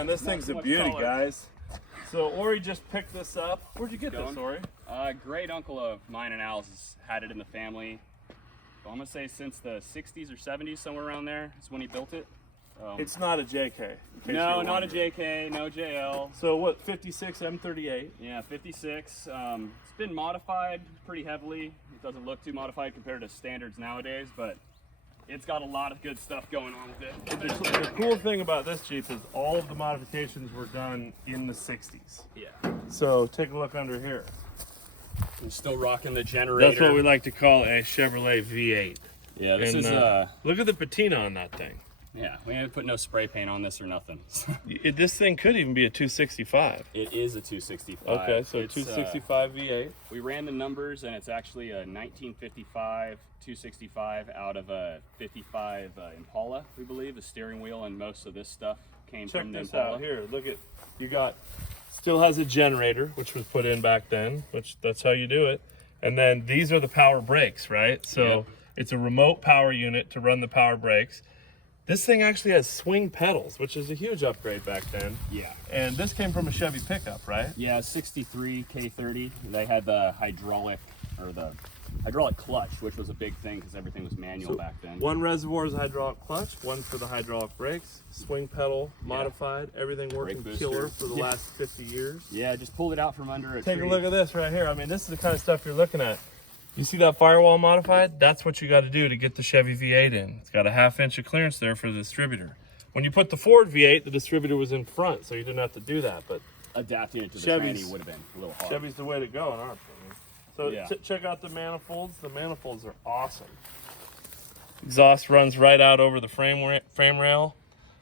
man, this thing's a beauty, guys. So Ori just picked this up. Where'd you get this, Ori? Great uncle of mine and Al's has had it in the family. I'm gonna say since the 60s or 70s, somewhere around there. That's when he built it. It's not a JK. No, not a JK, no JL. So what, 56 M38? Yeah, 56. It's been modified pretty heavily. It doesn't look too modified compared to standards nowadays, but it's got a lot of good stuff going on with it. The cool thing about this Jeep is all of the modifications were done in the 60s. Yeah. So take a look under here. I'm still rocking the generator. That's what we like to call a Chevrolet V8. Yeah, this is look at the patina on that thing. Yeah, we didn't put no spray paint on this or nothing. This thing could even be a 265. It is a 265. Okay, so it's 265 V8. We ran the numbers, and it's actually a 1955 265 out of a 55 Impala, we believe. The steering wheel and most of this stuff came from the Impala. Check this out here. Look at, you got, still has a generator, which was put in back then, which that's how you do it. And then these are the power brakes, right? So it's a remote power unit to run the power brakes. This thing actually has swing pedals, which is a huge upgrade back then. Yeah. And this came from a Chevy pickup, right? Yeah, 63 K30. They had the hydraulic clutch, which was a big thing because everything was manual back then. One reservoir is a hydraulic clutch, one for the hydraulic brakes, swing pedal, modified, everything working killer for the last 50 years. Yeah, just pulled it out from under a tree. tree. Take a look at this right here. I mean, this is the kind of stuff you're looking at. You see that firewall modified? That's what you got to do to get the Chevy V8 in. It's got a 1/2 inch of clearance there for the distributor. When you put the Ford V8, the distributor was in front, so you didn't have to do that. But adapting it to the tranny would have been a little hard. Chevy's the way to go in our opinion. So check out the manifolds. The manifolds are awesome. Exhaust runs right out over the frame rail.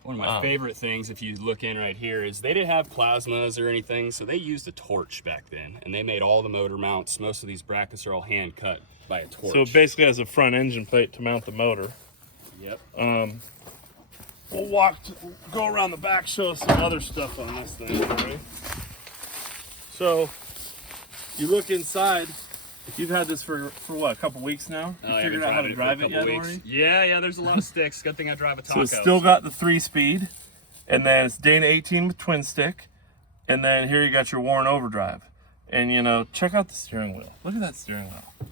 One of my favorite things, if you look in right here, is they didn't have plasmas or anything, so they used a torch back then, and they made all the motor mounts. Most of these brackets are all hand cut by a torch. So it basically has a front engine plate to mount the motor. Yep. We'll go around the back, show some other stuff on this thing. Right? So you look inside. You've had this for what, a couple weeks now? You figured out how to drive it yet, Ori? Yeah, there's a lot of sticks. Good thing I drive a Taco. So it's still got the 3-speed, and then it's Dana 18 with twin stick, and then here you got your Warren overdrive. And you know, check out the steering wheel. Look at that steering wheel.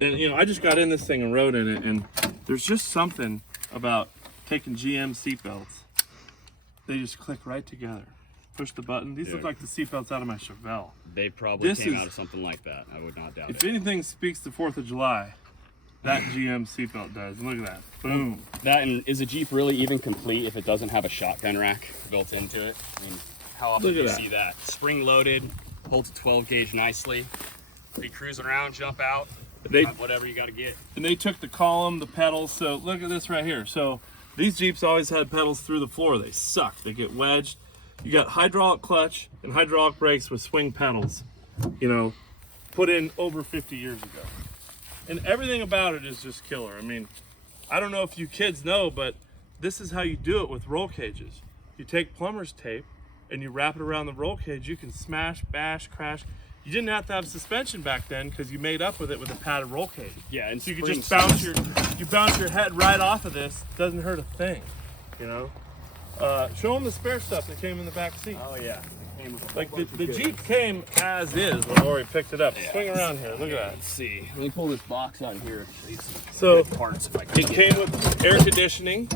And you know, I just got in this thing and rode in it, and there's just something about taking GM seatbelts. They just click right together. Push the button. These look like the seatbelts out of my Chevelle. They probably came out of something like that. I would not doubt it. If anything speaks to 4th of July, that GM seatbelt does. And look at that. Boom. That, and is a Jeep really even complete if it doesn't have a shotgun rack built into it? I mean, how often do you see that? Spring loaded, holds a 12 gauge nicely. You cruise around, jump out, whatever you got to get. And they took the column, the pedals. So look at this right here. So these Jeeps always had pedals through the floor. They suck. They get wedged. You got hydraulic clutch and hydraulic brakes with swing pedals, you know, put in over 50 years ago. And everything about it is just killer. I mean, I don't know if you kids know, but this is how you do it with roll cages. You take plumber's tape and you wrap it around the roll cage. You can smash, bash, crash. You didn't have to have suspension back then because you made up with it with a padded roll cage. Yeah, and so you could just bounce your head right off of this. Doesn't hurt a thing, you know. Show them the spare stuff that came in the back seat. Oh yeah. Like the Jeep came as is when Ori picked it up. Yeah. Swing around here, look at that. Let's see. Let me pull this box out of here. So parts if I can. It came with air conditioning,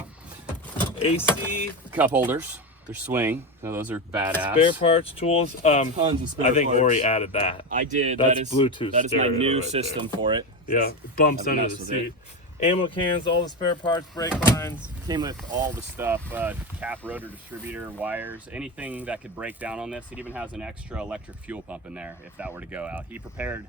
AC, cup holders. They're swing, so those are badass. Spare parts, tools. Tons of spare I think parts. Ori added that. I did. That's Bluetooth. That is my new system for it. Yeah, it bumps under the seat. Ammo cans, all the spare parts, brake lines. Came with all the stuff, cap, rotor, distributor, wires, anything that could break down on this. It even has an extra electric fuel pump in there if that were to go out. He prepared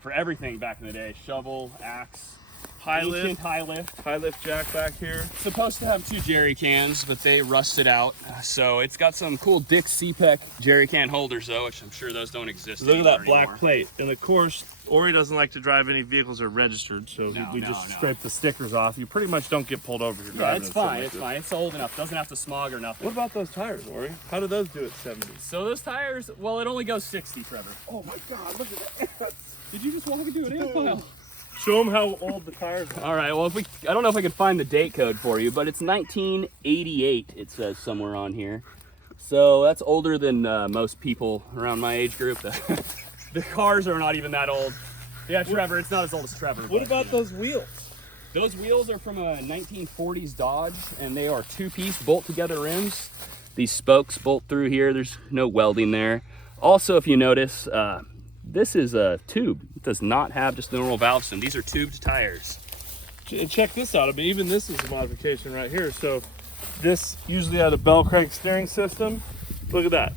for everything back in the day. Shovel, axe, high lift jack back here. Supposed to have 2 jerry cans, but they rusted out. So it's got some cool Dick CPEC jerry can holders though, which I'm sure those don't exist anymore. Look at that black anymore. plate. And of course, Ori doesn't like to drive any vehicles that are registered, so we just scrape the stickers off. You pretty much don't get pulled over if you're driving. Yeah, it's fine, it's fine. It's old enough. Doesn't have to smog or nothing. What about those tires, Ori? How do those do at 70? So those tires, well, it only goes 60, Trevor. Oh my God, look at that. Did you just walk into an ant pile? Show them how old the tires are. All right, well, I don't know if I can find the date code for you, but it's 1988, it says somewhere on here. So that's older than most people around my age group. The cars are not even that old. Yeah, Trevor, it's not as old as Trevor. What about those wheels? Those wheels are from a 1940s Dodge, and they are two-piece bolt-together rims. These spokes bolt through here. There's no welding there. Also, if you notice, this is a tube. It does not have just normal valve stem. These are tubed tires. And check this out. I mean, even this is a modification right here. So this usually had a bell crank steering system. Look at that.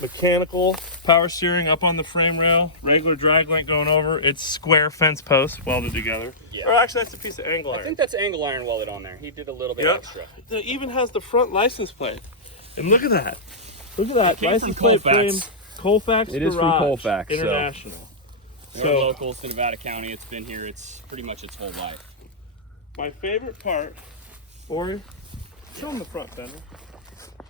Mechanical power steering up on the frame rail, regular drag link going over. It's square fence posts welded together. Yeah. Or actually, that's a piece of angle iron. I think that's angle iron welded on there. He did a little bit extra. It even has the front license plate. And look at that. Look at that. It came License from plate Colfax. frame. Colfax It is from Garage Colfax, so- International. So local to Nevada County. It's been here. It's pretty much its whole life. My favorite part, Ori, show them the front fender.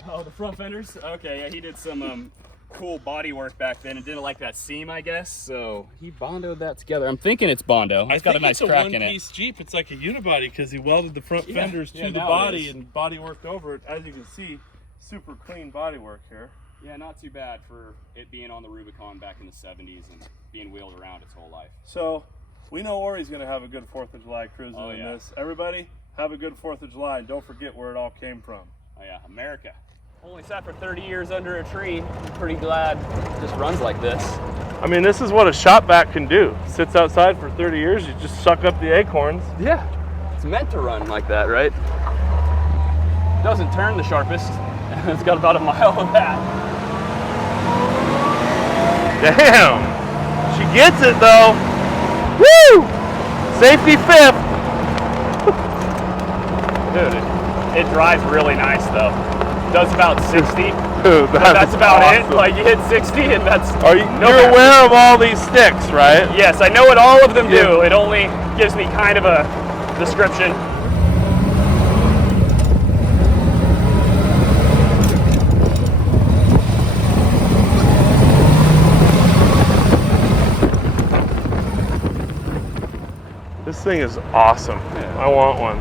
Oh, the front fenders? Okay, yeah, he did some cool body work back then and didn't like that seam, I guess. So he bondoed that together. I'm thinking it's Bondo. It's got a nice crack in it. It's a one-piece Jeep. It's like a unibody because he welded the front fenders to the now it body is. and body worked over it. As you can see, super clean body work here. Yeah, not too bad for it being on the Rubicon back in the 70s and being wheeled around its whole life. So we know Ori's going to have a good 4th of July cruising in this. Everybody, have a good 4th of July and don't forget where it all came from. Oh yeah, America. Only sat for 30 years under a tree. I'm pretty glad it just runs like this. I mean, this is what a shop vac can do. Sits outside for 30 years, you just suck up the acorns. Yeah, it's meant to run like that, right? Doesn't turn the sharpest. It's got about a mile of that. Damn, she gets it though. Woo! Safety 5th. Dude, it drives really nice though. Does about 60. Dude, that's about awesome. it. Like you hit 60 and that's you're aware of all these sticks, right? Yes, I know what all of them do. It only gives me kind of a description. This thing is awesome. I want one.